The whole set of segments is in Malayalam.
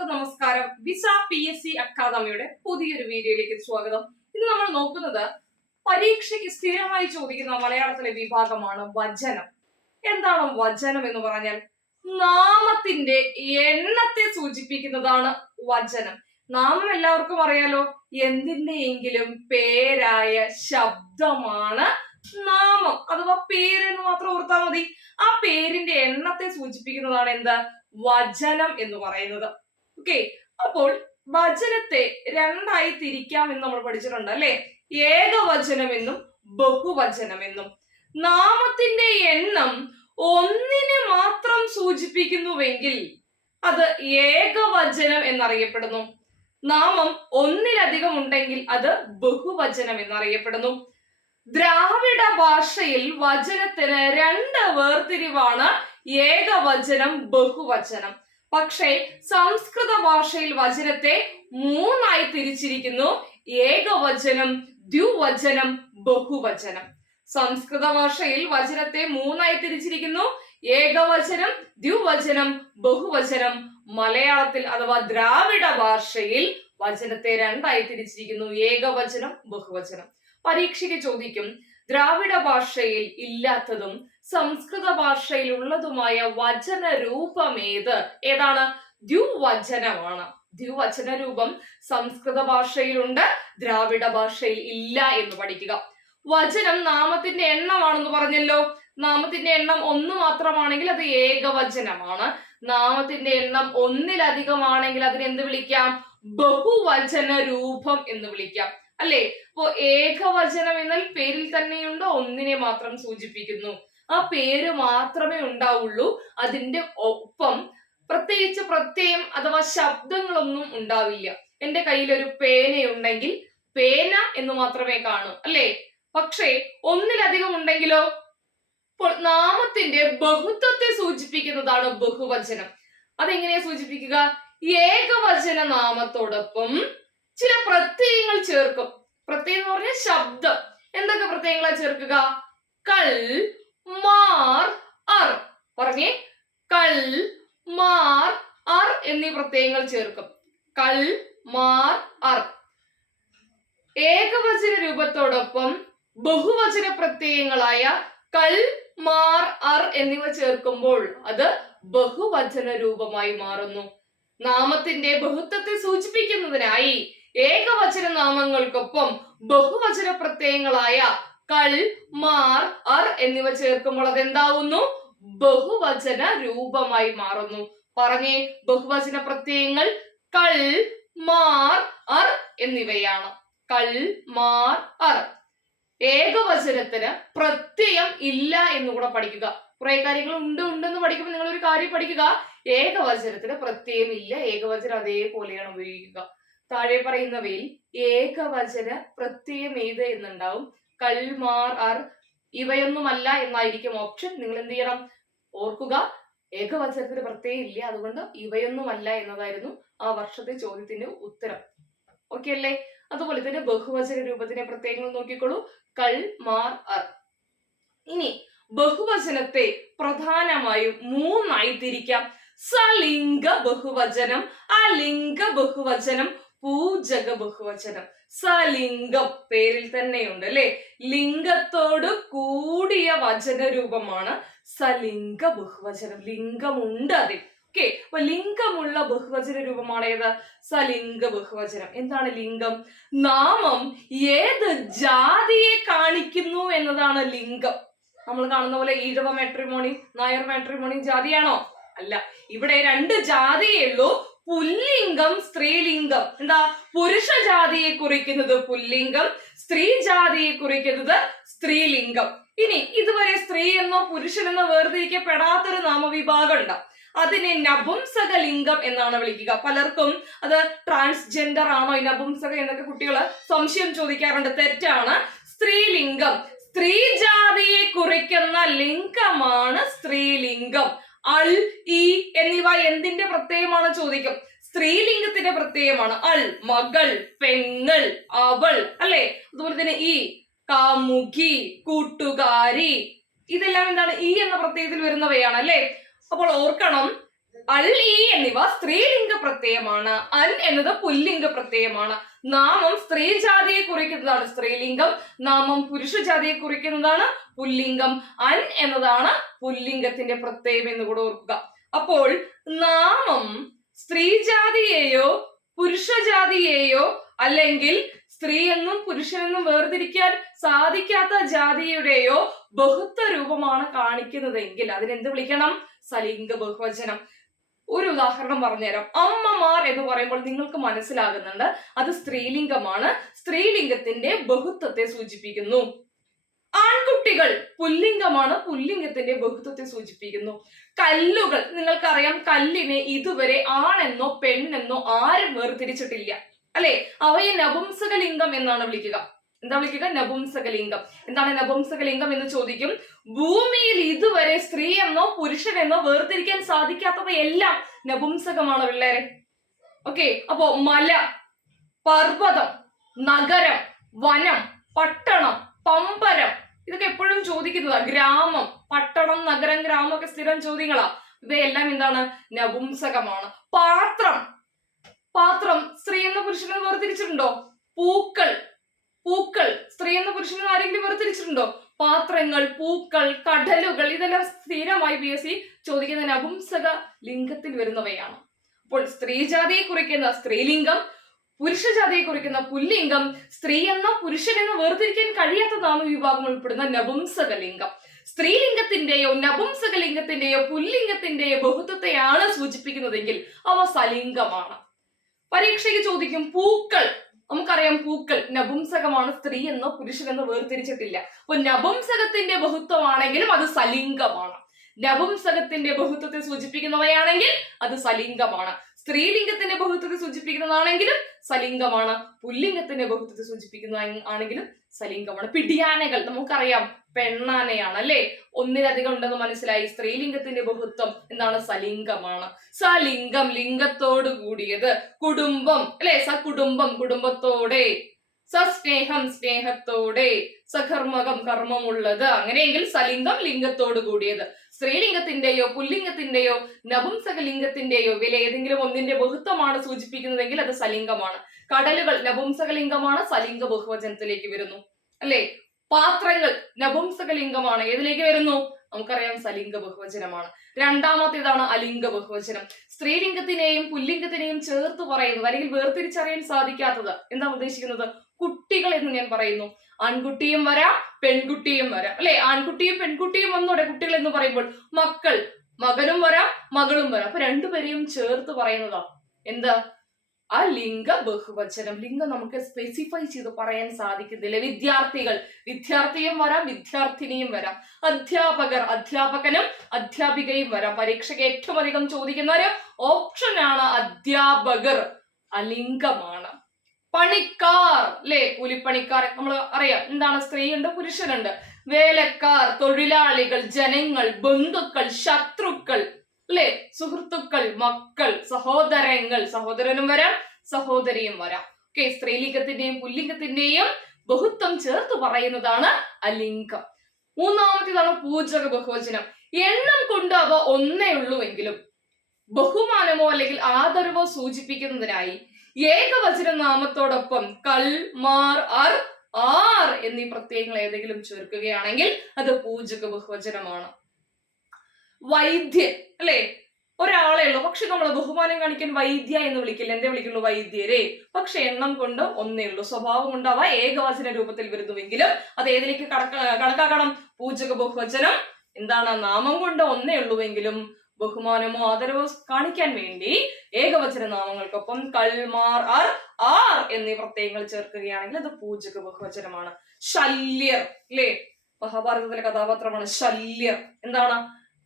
എല്ലാവർക്കും നമസ്കാരം. വിസ PSC അക്കാദമിയുടെ പുതിയൊരു വീഡിയോയിലേക്ക് സ്വാഗതം. ഇന്ന് നമ്മൾ നോക്കുന്നത് പരീക്ഷയ്ക്ക് സ്ഥിരമായി ചോദിക്കുന്ന മലയാളത്തിലെ വിഭാഗമാണ് വചനം. എന്താണ് വചനം എന്ന് പറഞ്ഞാൽ നാമത്തിന്റെ എണ്ണത്തെ സൂചിപ്പിക്കുന്നതാണ് വചനം. നാമം എല്ലാവർക്കും അറിയാലോ, എന്തിന്റെയെങ്കിലും പേരായ ശബ്ദമാണ് നാമം അഥവാ പേരെന്ന് മാത്രം ഓർത്താൽ മതി. ആ പേരിന്റെ എണ്ണത്തെ സൂചിപ്പിക്കുന്നതാണ് എന്താ വചനം എന്ന് പറയുന്നത്. ഓക്കെ, അപ്പോൾ വചനത്തെ രണ്ടായി തിരിക്കാം എന്ന് നമ്മൾ പഠിച്ചിട്ടുണ്ട് അല്ലെ. ഏകവചനമെന്നും ബഹുവചനമെന്നും. നാമത്തിന്റെ എണ്ണം ഒന്നിനെ മാത്രം സൂചിപ്പിക്കുന്നുവെങ്കിൽ അത് ഏകവചനം എന്നറിയപ്പെടുന്നു. നാമം ഒന്നിലധികം ഉണ്ടെങ്കിൽ അത് ബഹുവചനം എന്നറിയപ്പെടുന്നു. ദ്രാവിഡ ഭാഷയിൽ വചനത്തിന് രണ്ട് വേർതിരിവാണ്, ഏകവചനം, ബഹുവചനം. പക്ഷേ സംസ്കൃത ഭാഷയിൽ വചനത്തെ മൂന്നായി തിരിച്ചിരിക്കുന്നു, ഏകവചനം, ദ്വിവചനം, ബഹുവചനം. സംസ്കൃത ഭാഷയിൽ വചനത്തെ മൂന്നായി തിരിച്ചിരിക്കുന്നു, ഏകവചനം, ദ്വിവചനം, ബഹുവചനം. മലയാളത്തിൽ അഥവാ ദ്രാവിഡ ഭാഷയിൽ വചനത്തെ രണ്ടായി തിരിച്ചിരിക്കുന്നു, ഏകവചനം, ബഹുവചനം. പരീക്ഷയ്ക്ക് ചോദിക്കും, ദ്രാവിഡ ഭാഷയിൽ ഇല്ലാത്തതും സംസ്കൃത ഭാഷയിൽ ഉള്ളതുമായ വചന രൂപം ഏതാണ്? ദ്വിവചനമാണ്. ദ്വിവചന രൂപം സംസ്കൃത ഭാഷയിലുണ്ട്, ദ്രാവിഡ ഭാഷയിൽ ഇല്ല എന്ന് പഠിക്കുക. വചനം നാമത്തിന്റെ എണ്ണമാണെന്ന് പറഞ്ഞല്ലോ. നാമത്തിന്റെ എണ്ണം ഒന്ന് മാത്രമാണെങ്കിൽ അത് ഏകവചനമാണ്. നാമത്തിന്റെ എണ്ണം ഒന്നിലധികമാണെങ്കിൽ അതിനെ എന്ത് വിളിക്കാം? ബഹുവചന രൂപം എന്ന് വിളിക്കാം അല്ലെ. അപ്പോ ഏകവചനം എന്നാൽ പേരിൽ തന്നെയുണ്ട്, ഒന്നിനെ മാത്രം സൂചിപ്പിക്കുന്നു. ആ പേര് മാത്രമേ ഉണ്ടാവുള്ളൂ, അതിന്റെ ഒപ്പം പ്രത്യേകിച്ച് പ്രത്യയം അഥവാ ശബ്ദങ്ങളൊന്നും ഉണ്ടാവില്ല. എന്റെ കയ്യിൽ ഒരു പേനയുണ്ടെങ്കിൽ പേന എന്ന് മാത്രമേ കാണൂ അല്ലെ. പക്ഷേ ഒന്നിലധികം ഉണ്ടെങ്കിലോ? അപ്പോൾ നാമത്തിന്റെ ബഹുത്വത്തെ സൂചിപ്പിക്കുന്നതാണ് ബഹുവചനം. അതെങ്ങനെയാ സൂചിപ്പിക്കുക? ഏകവചന നാമത്തോടൊപ്പം ചില പ്രത്യയങ്ങൾ ചേർക്കും. പ്രത്യയം എന്ന് പറഞ്ഞാൽ ശബ്ദം. എന്തൊക്കെ പ്രത്യയങ്ങളാ ചേർക്കുക? കൾ, മാർ, അർ. പറഞ്ഞേ, കൾ, മാർ, അർ എന്നീ പ്രത്യയങ്ങൾ ചേർക്കും. കൾ, മാർ, അർ. ഏകവചന രൂപത്തോടൊപ്പം ബഹുവചന പ്രത്യയങ്ങളായ കൾ, മാർ, അർ എന്നിവ ചേർക്കുമ്പോൾ അത് ബഹുവചന രൂപമായി മാറുന്നു. നാമത്തിന്റെ ബഹുത്വത്തെ സൂചിപ്പിക്കുന്നതിനായി ഏകവചന നാമങ്ങൾക്കൊപ്പം ബഹുവചന പ്രത്യയങ്ങളായ കൾ, മാർ, അർ എന്നിവ ചേർക്കുമ്പോൾ അതെന്താവുന്നു? ബഹുവചന രൂപമായി മാറുന്നു. പറഞ്ഞേ, ബഹുവചന പ്രത്യയങ്ങൾ കൾ, മാർ, അർ എന്നിവയാണ്. കൾ, മാർ, അർ. ഏകവചനത്തിന് പ്രത്യയം ഇല്ല എന്ന് കൂടെ പഠിക്കുക. കുറെ കാര്യങ്ങൾ ഉണ്ടെന്ന് പഠിക്കുമ്പോൾ നിങ്ങൾ ഒരു കാര്യം പഠിക്കുക, ഏകവചനത്തിന് പ്രത്യയം ഇല്ല, ഏകവചനം അതേപോലെയാണ് ഉപയോഗിക്കുക. താഴെ പറയുന്നവയിൽ ഏകവചന പ്രത്യയം ഏത് എന്നുണ്ടാവും. കൾ, മാർ, അർ ഇവയൊന്നുമല്ല എന്നായിരിക്കും ഓപ്ഷൻ. നിങ്ങൾ എന്ത് ചെയ്യണം? ഓർക്കുക, ഏകവചനത്തിന് പ്രത്യയം ഇല്ല, അതുകൊണ്ട് ഇവയൊന്നുമല്ല എന്നതായിരുന്നു ആ വർഷത്തെ ചോദ്യത്തിന്റെ ഉത്തരം. ഓക്കെ അല്ലേ? അതുപോലെ തന്നെ ബഹുവചന രൂപത്തിന്റെ പ്രത്യയങ്ങൾ നോക്കിക്കോളൂ, കൾ, മാർ, അർ. ഇനി ബഹുവചനത്തെ പ്രധാനമായും മൂന്നായി തിരിക്കാം. സലിംഗ ബഹുവചനം, അലിംഗ ബഹുവചനം, പൂജക ബഹുവചനം. സലിംഗം പേരിൽ തന്നെയുണ്ട് അല്ലെ. ലിംഗത്തോട് കൂടിയ വചന രൂപമാണ് സലിംഗ ബഹുവചനം. ലിംഗമുണ്ട് അതിൽ. ഓക്കെ, അപ്പൊ ലിംഗമുള്ള ബഹുവചന രൂപമാണ് ഏത്? സലിംഗ ബഹുവചനം. എന്താണ് ലിംഗം? നാമം ഏത് ജാതിയെ കാണിക്കുന്നു എന്നതാണ് ലിംഗം. നമ്മൾ കാണുന്ന പോലെ ഈഴവ മാട്രിമോണി, നായർ മാട്രിമോണി ജാതിയാണോ? അല്ല. ഇവിടെ രണ്ട് ജാതിയേ ഉള്ളൂ, പുല്ലിംഗം, സ്ത്രീലിംഗം. എന്താ? പുരുഷ ജാതിയെ കുറിക്കുന്നത് പുല്ലിംഗം, സ്ത്രീ ജാതിയെ കുറിക്കുന്നത് സ്ത്രീലിംഗം. ഇനി ഇതുവരെ സ്ത്രീ എന്നോ പുരുഷനെന്നോ വേർതിരിക്കപ്പെടാത്തൊരു നാമവിഭാഗം ഉണ്ട്, അതിനെ നപുംസക ലിംഗം എന്നാണ് വിളിക്കുക. പലർക്കും അത് ട്രാൻസ്ജെൻഡർ ആണോ ഈ നപുംസക എന്നൊക്കെ കുട്ടികൾ സംശയം ചോദിക്കാറുണ്ട്. തെറ്റാണ്. സ്ത്രീലിംഗം, സ്ത്രീ ജാതിയെ കുറിക്കുന്ന ലിംഗമാണ് സ്ത്രീലിംഗം. അൾ, ഈ എന്നിവ എന്തിന്റെ പ്രത്യയമാണ് ചോദിക്കും. സ്ത്രീലിംഗത്തിന്റെ പ്രത്യയമാണ്. അൾ മകൾ, പെങ്ങൾ, അവൾ അല്ലെ. അതുപോലെ തന്നെ ഈ കാമുകി, കൂട്ടുകാരി, ഇതെല്ലാം എന്താണ്? ഈ എന്ന പ്രത്യയത്തിൽ വരുന്നവയാണ് അല്ലെ. അപ്പോൾ ഓർക്കണം, അൾ, ഈ എന്നിവ സ്ത്രീലിംഗ പ്രത്യയമാണ്. അൻ എന്നത് പുല്ലിംഗ പ്രത്യയമാണ്. നാമം സ്ത്രീ ജാതിയെ കുറിക്കുന്നതാണ് സ്ത്രീലിംഗം, നാമം പുരുഷ ജാതിയെ കുറിക്കുന്നതാണ് പുല്ലിംഗം. അൻ എന്നതാണ് പുല്ലിംഗത്തിന്റെ പ്രത്യയം എന്ന് കൂടെ ഓർക്കുക. അപ്പോൾ നാമം സ്ത്രീജാതിയെയോ പുരുഷജാതിയെയോ അല്ലെങ്കിൽ സ്ത്രീ എന്നും പുരുഷനെന്നും വേർതിരിക്കാൻ സാധിക്കാത്ത ജാതിയുടെയോ ബഹുത്വ രൂപമാണ് കാണിക്കുന്നതെങ്കിൽ അതിനെന്ത് വിളിക്കണം? സലിംഗ ബഹുവചനം. ഒരു ഉദാഹരണം പറഞ്ഞുതരാം. അമ്മമാർ എന്ന് പറയുമ്പോൾ നിങ്ങൾക്ക് മനസ്സിലാകുന്നുണ്ട് അത് സ്ത്രീലിംഗമാണ്, സ്ത്രീലിംഗത്തിന്റെ ബഹുത്വത്തെ സൂചിപ്പിക്കുന്നു. ആൺകുട്ടികൾ പുല്ലിംഗമാണ്, പുല്ലിംഗത്തിന്റെ ബഹുത്വത്തെ സൂചിപ്പിക്കുന്നു. കല്ലുകൾ, നിങ്ങൾക്കറിയാം കല്ലിനെ ഇതുവരെ ആണെന്നോ പെണ്ണെന്നോ ആരും വേർതിരിച്ചിട്ടില്ല, അല്ലെ? അവയെ നപുംസകലിംഗം എന്നാണ് വിളിക്കുക. എന്താ വിളിക്കുക? നപുംസകലിംഗം. എന്താണ് നപുംസകലിംഗം എന്ന് ചോദിക്കും. ഭൂമിയിൽ ഇതുവരെ സ്ത്രീ എന്നോ പുരുഷനെന്നോ വേർതിരിക്കാൻ സാധിക്കാത്തവയെല്ലാം നപുംസകമാണ് പിള്ളേരെ. ഓക്കെ, അപ്പോ മല, പർവ്വതം, നഗരം, വനം, പട്ടണം, പമ്പരം, ഇതൊക്കെ എപ്പോഴും ചോദിക്കുന്നതാ. ഗ്രാമം, പട്ടണം, നഗരം, ഗ്രാമം ഒക്കെ സ്ഥിരം ചോദ്യങ്ങളാ. ഇവയെല്ലാം എന്താണ്? നപുംസകമാണ്. പാത്രം, പാത്രം സ്ത്രീ എന്ന പുരുഷനെ വേർതിരിച്ചിട്ടുണ്ടോ? പൂക്കൾ, പൂക്കൾ സ്ത്രീ എന്ന പുരുഷനെ ആരെങ്കിലും വേർതിരിച്ചിട്ടുണ്ടോ? പാത്രങ്ങൾ, പൂക്കൾ, കടലുകൾ, ഇതെല്ലാം സ്ഥിരമായി PSC ചോദിക്കുന്ന നപുംസക ലിംഗത്തിൽ വരുന്നവയാണ്. അപ്പോൾ സ്ത്രീജാതിയെ കുറിക്കുന്ന സ്ത്രീലിംഗം, പുരുഷജാതിയെ കുറിക്കുന്ന പുല്ലിംഗം, സ്ത്രീ എന്ന പുരുഷൻ എന്ന വേർതിരിക്കാൻ കഴിയാത്ത നാമവിഭാഗം ഉൾപ്പെടുന്ന നപുംസക ലിംഗം. സ്ത്രീലിംഗത്തിന്റെയോ നപുംസക ലിംഗത്തിന്റെയോ പുല്ലിംഗത്തിന്റെയോ ബഹുത്വത്തെയാണ് സൂചിപ്പിക്കുന്നതെങ്കിൽ അവ സലിംഗമാണ്. പരീക്ഷയ്ക്ക് ചോദിക്കും പൂക്കൾ. നമുക്കറിയാം പൂക്കൾ നപുംസകമാണ്, സ്ത്രീ എന്നോ പുരുഷനെന്നോ വേർതിരിച്ചിട്ടില്ല. അപ്പൊ നപുംസകത്തിന്റെ ബഹുത്വമാണെങ്കിലും അത് സലിംഗമാണ്. നപുംസകത്തിന്റെ ബഹുത്വത്തെ സൂചിപ്പിക്കുന്നവയാണെങ്കിൽ അത് സലിംഗമാണ്. സ്ത്രീലിംഗത്തിന്റെ ബഹുത്വത്തെ സൂചിപ്പിക്കുന്നതാണെങ്കിലും സലിംഗമാണ്. പുല്ലിംഗത്തിന്റെ ബഹുത്വത്തെ സൂചിപ്പിക്കുന്ന ആണെങ്കിലും സലിംഗമാണ്. പിടിയാനകൾ നമുക്കറിയാം പെണ്ണാനയാണ്, അല്ലെ? ഒന്നിലധികം ഉണ്ടെന്ന് മനസ്സിലായി. സ്ത്രീലിംഗത്തിന്റെ ബഹുത്വം എന്താണ്? സലിംഗമാണ്. സലിംഗം ലിംഗത്തോട് കൂടിയത്. കുടുംബം, അല്ലെ? സകുടുംബം കുടുംബത്തോടെ, സസ്നേഹം സ്നേഹത്തോടെ, സകർമ്മകം കർമ്മമുള്ളത്. അങ്ങനെയെങ്കിൽ സലിംഗം ലിംഗത്തോട് കൂടിയത്. സ്ത്രീലിംഗത്തിന്റെയോ പുല്ലിംഗത്തിന്റെയോ നപുംസക ലിംഗത്തിന്റെയോ വില ഏതെങ്കിലും ഒന്നിന്റെ ബഹുത്വമാണ് സൂചിപ്പിക്കുന്നതെങ്കിൽ അത് സലിംഗമാണ്. കടലുകൾ നപുംസകലിംഗമാണ്, സലിംഗ ബഹുവചനത്തിലേക്ക് വരുന്നു, അല്ലെ? പാത്രങ്ങൾ നപുംസകലിംഗമാണ്, ഏതിലേക്ക് വരുന്നു? നമുക്കറിയാം സലിംഗ ബഹുവചനമാണ്. രണ്ടാമത്തേതാണ് അലിംഗ ബഹുവചനം. സ്ത്രീലിംഗത്തിനെയും പുല്ലിംഗത്തിനെയും ചേർത്ത് പറയുന്നത് അല്ലെങ്കിൽ വേർതിരിച്ചറിയാൻ സാധിക്കാത്തത്. എന്താ ഉദ്ദേശിക്കുന്നത്? കുട്ടികൾ എന്ന് ഞാൻ പറയുന്നു. ആൺകുട്ടിയും വരാം പെൺകുട്ടിയും വരാം, അല്ലെ? ആൺകുട്ടിയും പെൺകുട്ടിയും വന്നോടെ കുട്ടികൾ എന്ന് പറയുമ്പോൾ മക്കൾ, മകനും വരാം മകളും വരാം. അപ്പൊ രണ്ടുപേരെയും ചേർത്ത് പറയുന്നതാ എന്താ? ആ ലിംഗ ബഹുവചനം. ലിംഗം നമുക്ക് സ്പെസിഫൈ ചെയ്ത് പറയാൻ സാധിക്കുന്നില്ല. വിദ്യാർത്ഥികൾ, വിദ്യാർത്ഥിയും വരാം വിദ്യാർത്ഥിനിയും വരാം. അധ്യാപകർ, അധ്യാപകനും അധ്യാപികയും വരാം. പരീക്ഷയ്ക്ക് ഏറ്റവും അധികം ചോദിക്കുന്ന ഒരു ഓപ്ഷനാണ് അധ്യാപകർ, അലിംഗമാണ്. പണിക്കാർ, അല്ലെ? കൂലിപ്പണിക്കാർ നമ്മൾ അറിയാം. എന്താണ്? സ്ത്രീയുണ്ട് പുരുഷനുണ്ട്. വേലക്കാർ, തൊഴിലാളികൾ, ജനങ്ങൾ, ബന്ധുക്കൾ, ശത്രുക്കൾ, അല്ലെ? സുഹൃത്തുക്കൾ, മക്കൾ, സഹോദരങ്ങൾ, സഹോദരനും വരാം സഹോദരിയും വരാം. ഓക്കെ, സ്ത്രീലിംഗത്തിന്റെയും പുല്ലിംഗത്തിന്റെയും ബഹുത്വം ചേർത്ത് പറയുന്നതാണ് അലിംഗം. മൂന്നാമത്തേതാണ് പൂജക ബഹുവചനം. എണ്ണം കൊണ്ട് അവ ഒന്നേ ഉള്ളുവെങ്കിലും ബഹുമാനമോ അല്ലെങ്കിൽ ആദരവോ സൂചിപ്പിക്കുന്നതിനായി ഏകവചന നാമത്തോടൊപ്പം കൽ, മാർ, അർ, ആർ എന്നീ പ്രത്യയങ്ങൾ ഏതെങ്കിലും ചേർക്കുകയാണെങ്കിൽ അത് പൂജക ബഹുവചനമാണ്. വൈദ്യൻ, അല്ലെ? ഒരാളെ ഉള്ളൂ, പക്ഷെ നമ്മൾ ബഹുമാനം കാണിക്കാൻ വൈദ്യ എന്ന് വിളിക്കില്ല. എന്തേ വിളിക്കുള്ളൂ? വൈദ്യരെ. പക്ഷെ എണ്ണം കൊണ്ട് ഒന്നേ ഉള്ളൂ. സ്വഭാവം കൊണ്ട് അവ ഏകവചന രൂപത്തിൽ വരുന്നുവെങ്കിലും അത് ഏതിലേക്ക് കണക്കാക്കണം? പൂജക ബഹുവചനം. എന്താണ്? നാമം കൊണ്ട് ഒന്നേ ഉള്ളുവെങ്കിലും ബഹുമാനമോ ആദരവോ കാണിക്കാൻ വേണ്ടി ഏകവചന നാമങ്ങൾക്കൊപ്പം കൽ, മാർ, അർ, ആർ എന്നീ പ്രത്യയങ്ങൾ ചേർക്കുകയാണെങ്കിൽ അത് പൂജക ബഹുവചനമാണ്. ശല്യർ, അല്ലെ? മഹാഭാരതത്തിലെ കഥാപാത്രമാണ് ശല്യർ. എന്താണ്?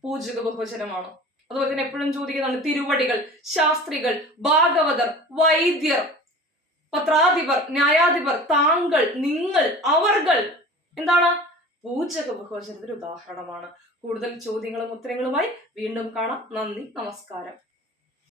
പൂജക ബഹുവചനമാണ്. അതുപോലെ തന്നെ എപ്പോഴും ചോദിക്കുന്നതാണ് തിരുവടികൾ, ശാസ്ത്രികൾ, ഭാഗവതർ, വൈദ്യർ, പത്രാധിപർ, ന്യായാധിപർ, താങ്കൾ, നിങ്ങൾ, അവർകൾ. എന്താണ്? പൂജക ബഹുവചനത്തിന് ഉദാഹരണമാണ്. കൂടുതൽ ചോദ്യങ്ങളും ഉത്തരങ്ങളുമായി വീണ്ടും കാണാം. നന്ദി, നമസ്കാരം.